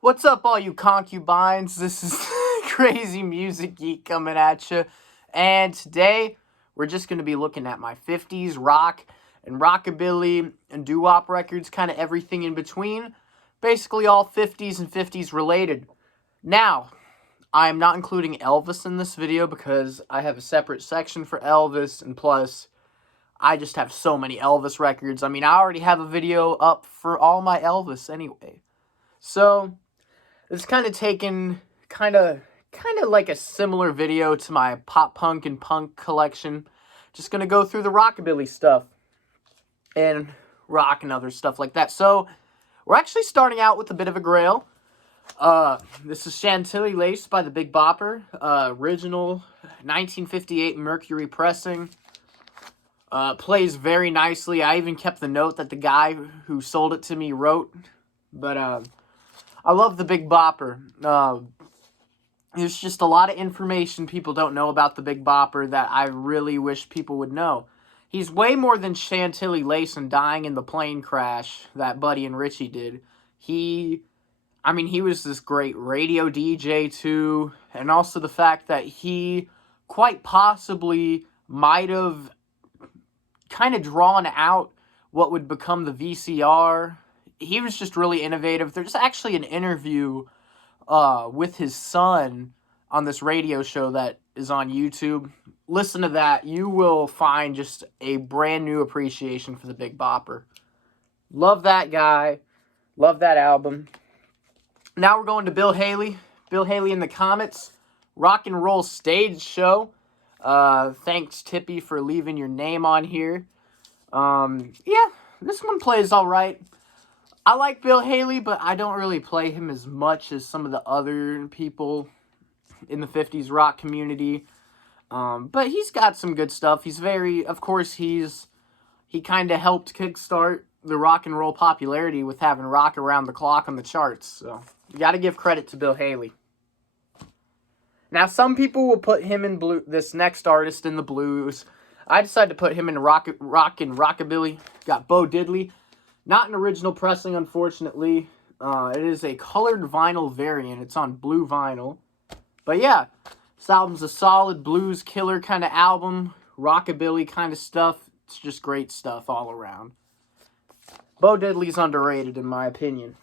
What's up, all you concubines? This is Crazy Music Geek coming at you. And today, we're just going to be looking at my 50s rock and rockabilly and doo-wop records, kind of everything in between. Basically, all 50s and 50s related. Now, I am not including Elvis in this video because I have a separate section for Elvis, and plus, I just have so many Elvis records. I mean, I already have a video up for all my Elvis anyway. So, it's kind of taken kind of like a similar video to my pop punk and punk collection. Just going to go through the rockabilly stuff and rock and other stuff like that. So, we're actually starting out with a bit of a grail. This is Chantilly Lace by the Big Bopper. Original 1958 Mercury pressing. Plays very nicely. I even kept the note that the guy who sold it to me wrote. But, I love the Big Bopper. There's just a lot of information people don't know about the Big Bopper that I really wish people would know. He's way more than Chantilly Lace and dying in the plane crash that Buddy and Richie did. He was this great radio DJ too, and also the fact that he quite possibly might have kind of drawn out what would become the VCR. He was just really innovative. There's actually an interview with his son on this radio show that is on YouTube. Listen to that. You will find just a brand new appreciation for the Big Bopper. Love that guy. Love that album. Now we're going to Bill Haley. Bill Haley and the Comets. Rock and Roll Stage Show. Thanks, Tippy, for leaving your name on here. Yeah, this one plays all right. I like Bill Haley, but I don't really play him as much as some of the other people in the 50s rock community. But he's got some good stuff. He kind of helped kickstart the rock and roll popularity with having Rock Around the Clock on the charts. So, you got to give credit to Bill Haley. Now, some people will put him in this next artist in the blues. I decided to put him in rock and rockabilly. Got Bo Diddley. Not an original pressing, unfortunately. It is a colored vinyl variant. It's on blue vinyl. But yeah, this album's a solid blues killer kind of album. Rockabilly kind of stuff. It's just great stuff all around. Bo Diddley's underrated, in my opinion.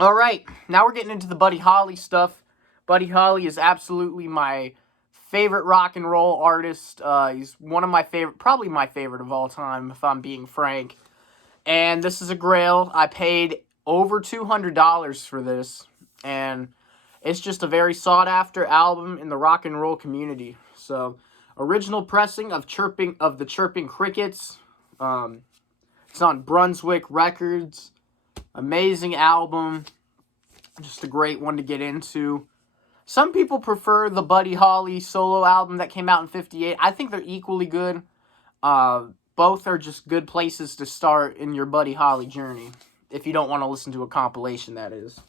Alright, now we're getting into the Buddy Holly stuff. Buddy Holly is absolutely my favorite rock and roll artist. He's one of my favorite, probably my favorite of all time, if I'm being frank. And this is a grail. I paid over $200 for this. And it's just a very sought-after album in the rock and roll community. So, original pressing of the Chirping Crickets. It's on Brunswick Records. Amazing album. Just a great one to get into. Some people prefer the Buddy Holly solo album that came out in '58. I think they're equally good. Both are just good places to start in your Buddy Holly journey. If you don't want to listen to a compilation, that is.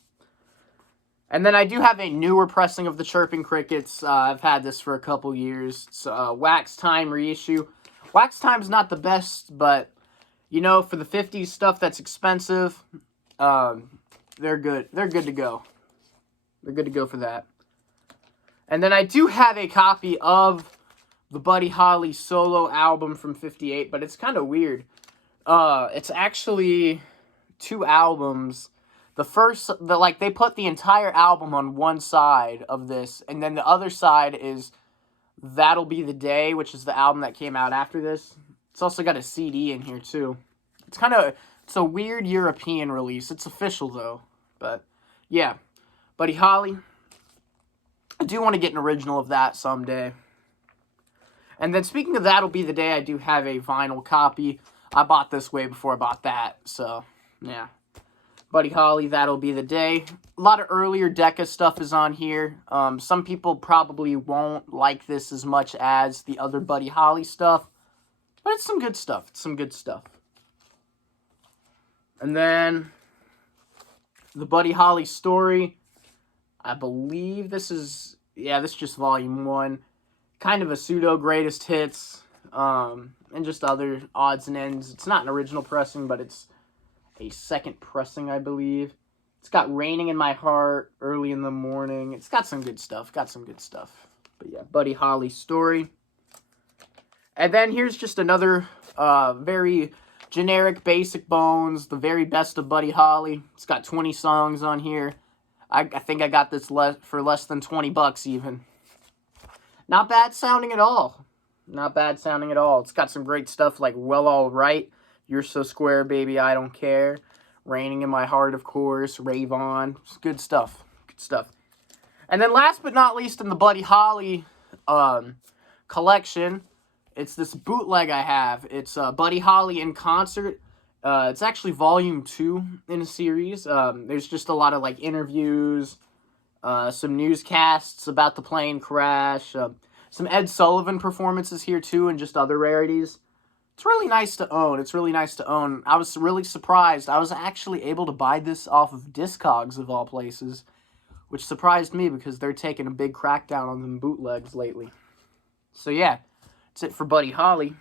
And then I do have a newer pressing of the Chirping Crickets. I've had this for a couple years. It's Wax Time reissue. Wax Time's not the best, but, you know, for the 50s stuff that's expensive, they're good. They're good to go. They're good to go for that. And then I do have a copy of the Buddy Holly solo album from '58, but it's kind of weird. It's actually two albums. They put the entire album on one side of this, and then the other side is That'll Be the Day, which is the album that came out after this. It's also got a CD in here, too. It's a weird European release. It's official, though. But, yeah. Buddy Holly. I do want to get an original of that someday. And then speaking of That'll Be the Day, I do have a vinyl copy. I bought this way before I bought that, so, yeah. Buddy Holly, That'll Be the Day. A lot of earlier Decca stuff is on here. Some people probably won't like this as much as the other Buddy Holly stuff, but it's some good stuff. It's some good stuff. And then, the Buddy Holly Story. I believe this is just volume 1. Kind of a pseudo greatest hits, and just other odds and ends. It's not an original pressing, but it's a second pressing, I believe. It's got Raining in My Heart, Early in the Morning. It's got some good stuff. But yeah, Buddy Holly's story. And then here's just another very generic, basic Bones, the very best of Buddy Holly. It's got 20 songs on here. I think I got this for less than 20 bucks even. Not bad sounding at all. It's got some great stuff like Well Alright, You're So Square, Baby, I Don't Care, Raining in My Heart, of course, Rave On. It's good stuff. And then last but not least in the Buddy Holly collection, it's this bootleg I have. It's Buddy Holly in Concert. It's actually volume 2 in a series. There's just a lot of like interviews, some newscasts about the plane crash, some Ed Sullivan performances here too, and just other rarities. It's really nice to own. I was really surprised. I was actually able to buy this off of Discogs of all places, which surprised me because they're taking a big crackdown on them bootlegs lately. So yeah, that's it for Buddy Holly.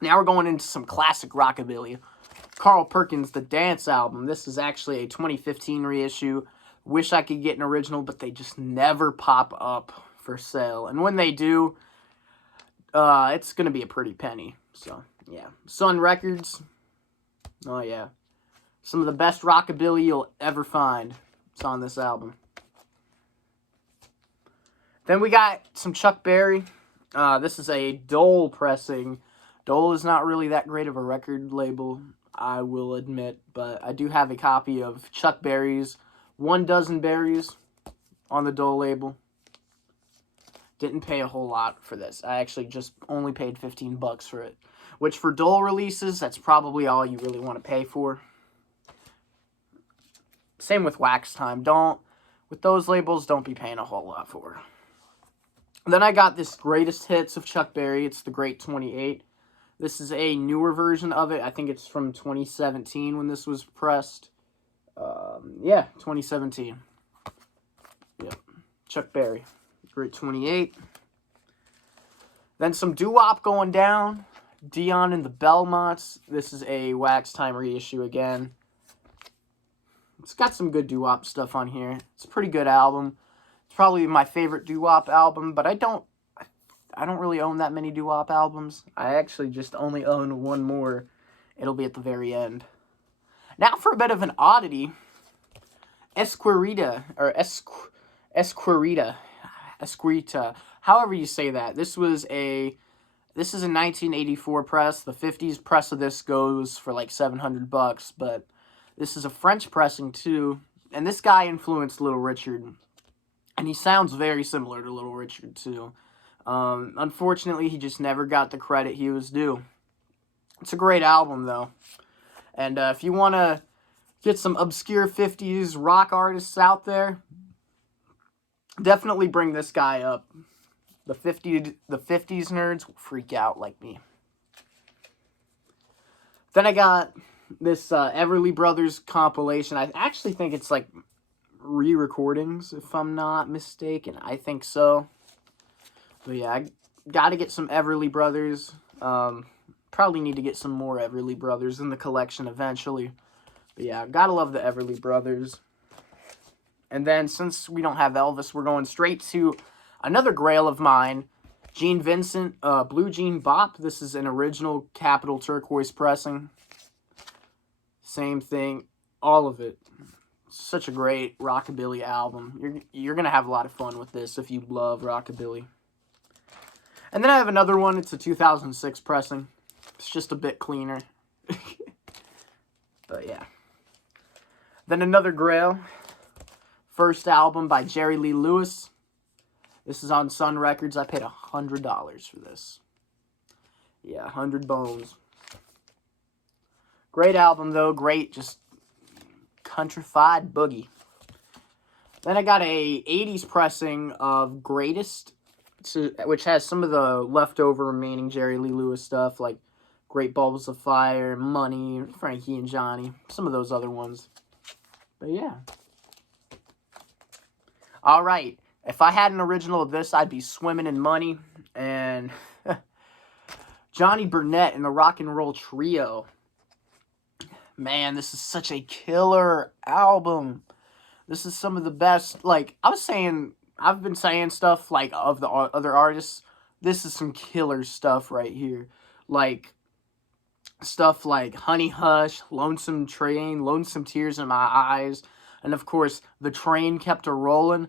Now we're going into some classic rockabilly. Carl Perkins' The Dance Album. This is actually a 2015 reissue. Wish I could get an original, but they just never pop up for sale. And when they do, it's going to be a pretty penny. So, yeah. Sun Records. Oh, yeah. Some of the best rockabilly you'll ever find. It's on this album. Then we got some Chuck Berry. This is a Dole pressing. Dole is not really that great of a record label, I will admit, but I do have a copy of Chuck Berry's 1 Dozen Berries on the Dole label. Didn't pay a whole lot for this. I actually just only paid 15 bucks for it, which for Dole releases, that's probably all you really want to pay for. Same with Wax Time. With those labels, don't be paying a whole lot for. Then I got this Greatest Hits of Chuck Berry. It's the Great 28. This is a newer version of it. I think it's from 2017 when this was pressed. Yeah, 2017. Yep. Chuck Berry. Great 28. Then some doo-wop going down. Dion and the Belmonts. This is a Wax Time reissue again. It's got some good doo-wop stuff on here. It's a pretty good album. It's probably my favorite doo-wop album, but I don't really own that many doo-wop albums. I actually just only own one more. It'll be at the very end. Now for a bit of an oddity. Esquerita, however you say that. This is a 1984 press. The 50s press of this goes for like 700 bucks, but this is a French pressing too. And this guy influenced Little Richard. And he sounds very similar to Little Richard too. Unfortunately, he just never got the credit he was due. It's a great album, though. And if you want to get some obscure 50s rock artists out there, definitely bring this guy up. The 50s nerds will freak out like me. Then I got this Everly Brothers compilation. I actually think it's like re-recordings, if I'm not mistaken. I think so. But yeah, I gotta get some Everly Brothers. Probably need to get some more Everly Brothers in the collection eventually. But yeah, gotta love the Everly Brothers. And then, since we don't have Elvis, we're going straight to another grail of mine. Gene Vincent, Blue Jean Bop. This is an original Capitol Turquoise pressing. Same thing, all of it. Such a great rockabilly album. You're gonna have a lot of fun with this if you love rockabilly. And then I have another one. It's a 2006 pressing. It's just a bit cleaner. But yeah. Then another grail. First album by Jerry Lee Lewis. This is on Sun Records. I paid $100 for this. Yeah, 100 bones. Great album, though. Great, just countrified boogie. Then I got a 80s pressing of Greatest, which has some of the leftover remaining Jerry Lee Lewis stuff, like Great Balls of Fire, Money, Frankie and Johnny, some of those other ones. But yeah. Alright, if I had an original of this, I'd be swimming in money. And Johnny Burnett and the Rock and Roll Trio. Man, this is such a killer album. This is some of the best. Like, I've been saying stuff like of the other artists. This is some killer stuff right here. Like, stuff like Honey Hush, Lonesome Train, Lonesome Tears in My Eyes, and of course, The Train Kept a Rollin'.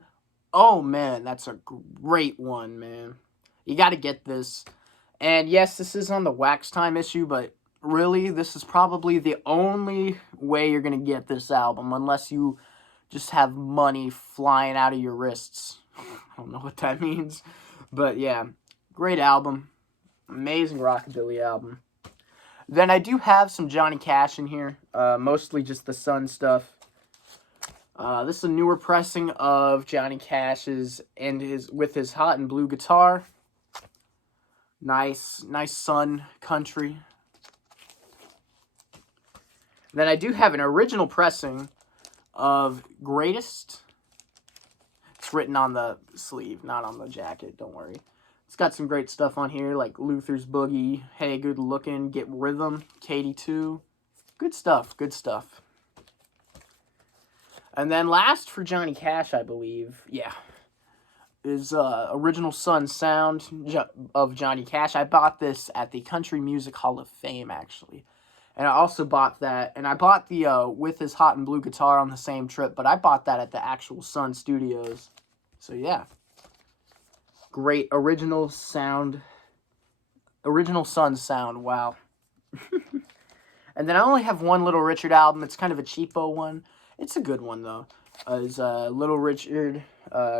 Oh man, that's a great one, man. You gotta get this. And yes, this is on the Wax Time issue, but really, this is probably the only way you're gonna get this album, unless you just have money flying out of your wrists. I don't know what that means. But yeah, great album. Amazing Rockabilly album. Then I do have some Johnny Cash in here, mostly just the Sun stuff. This is a newer pressing of Johnny Cash's and with his Hot and Blue guitar. Nice Sun country. Then I do have an original pressing of Greatest. It's written on the sleeve, not on the jacket, don't worry. It's got some great stuff on here, like Luther's Boogie, Hey Good Looking, Get Rhythm, Katie 2. Good stuff, good stuff. And then last for Johnny Cash, I believe, yeah, is Original Sun Sound of Johnny Cash. I bought this at the Country Music Hall of Fame, actually. And I also bought that, and I bought the with his Hot and Blue guitar on the same trip, but I bought that at the actual Sun Studios. So yeah. Great original sound. Original Sun sound, wow. And then I only have one Little Richard album. It's kind of a cheapo one. It's a good one, though. It's Little Richard,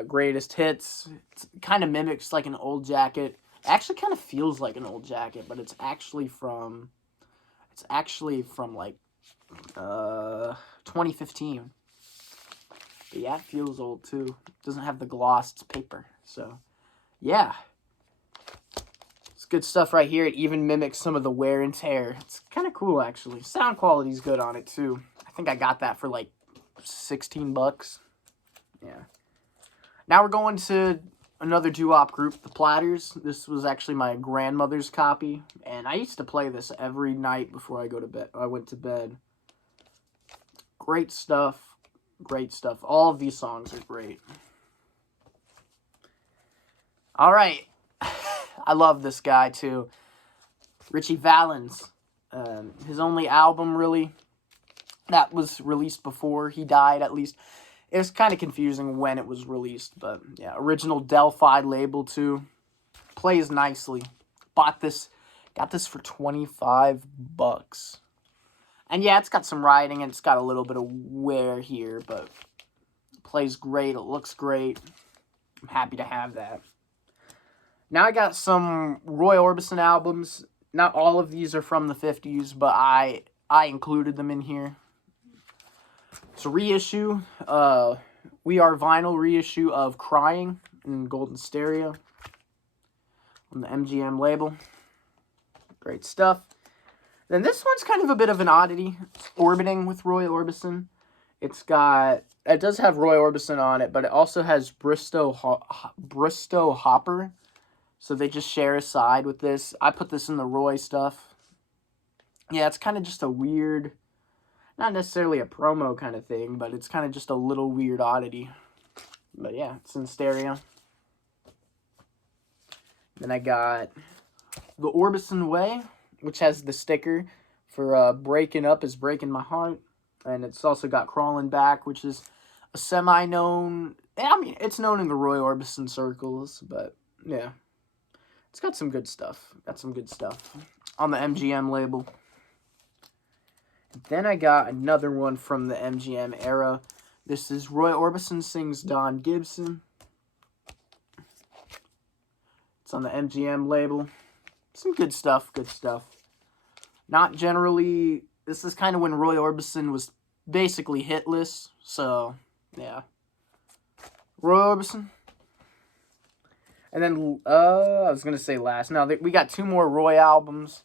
Greatest Hits. It kind of mimics like an old jacket. It actually kind of feels like an old jacket, but it's actually from like 2015. But yeah, it feels old too. It doesn't have the gloss, it's paper. So yeah. It's good stuff right here. It even mimics some of the wear and tear. It's kind of cool, actually. Sound quality's good on it too. I think I got that for like 16 bucks. Yeah. Now we're going to another doo-wop group, the Platters. This was actually my grandmother's copy, and I used to play this every night before I went to bed. Great stuff. Great stuff. All of these songs are great. All right. I love this guy, too. Richie Valens. His only album, really, that was released before he died, at least. It was kind of confusing when it was released, but yeah, original Delphi label too. Plays nicely. Got this for 25 bucks. And yeah, it's got some writing and it's got a little bit of wear here, but it plays great. It looks great. I'm happy to have that. Now I got some Roy Orbison albums. Not all of these are from the 50s, but I included them in here. It's a reissue. We Are Vinyl reissue of Crying in Golden Stereo on the MGM label. Great stuff. Then this one's kind of a bit of an oddity. It's Orbiting with Roy Orbison. It does have Roy Orbison on it, but it also has Bristow Hopper. So they just share a side with this. I put this in the Roy stuff. Yeah, it's kind of just a weird, not necessarily a promo kind of thing, but it's kind of just a little weird oddity. But yeah, it's in stereo. Then I got The Orbison Way, which has the sticker for Breaking Up is Breaking My Heart. And it's also got Crawling Back, which is a semi-known, I mean, it's known in the Roy Orbison circles, but yeah. It's got some good stuff. Got some good stuff on the MGM label. Then I got another one from the MGM era. This is Roy Orbison Sings Don Gibson. It's on the MGM label. Some good stuff, good stuff. Not generally, this is kind of when Roy Orbison was basically hitless, so, yeah. Roy Orbison. And then, I was going to say last. Now, we got two more Roy albums.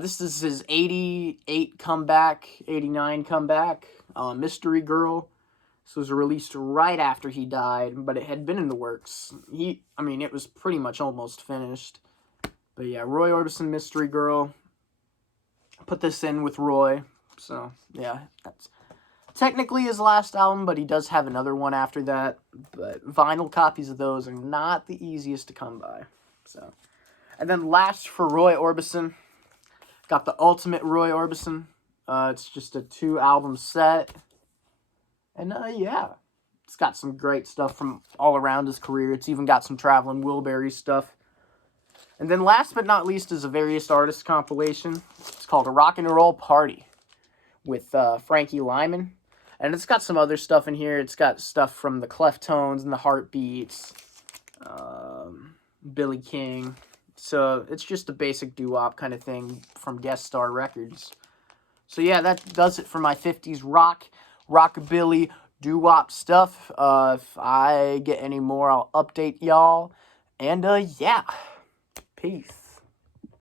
This is his 88 comeback, 89 comeback, Mystery Girl. This was released right after he died, but it had been in the works. It was pretty much almost finished. But yeah, Roy Orbison, Mystery Girl. put this in with Roy. So, yeah, that's technically his last album, but he does have another one after that. But vinyl copies of those are not the easiest to come by. So, and then last for Roy Orbison, got the Ultimate Roy Orbison. It's just a 2-album set. And, yeah, it's got some great stuff from all around his career. It's even got some Traveling Wilbury stuff. And then last but not least is a Various Artists compilation. It's called A Rock and Roll Party with Frankie Lyman. And it's got some other stuff in here. It's got stuff from the Cleftones and the Heartbeats, Billy King. So it's just a basic doo-wop kind of thing from Guest Star Records. So yeah, that does it for my 50s rock, rockabilly, doo-wop stuff. If I get any more, I'll update y'all. And yeah, peace.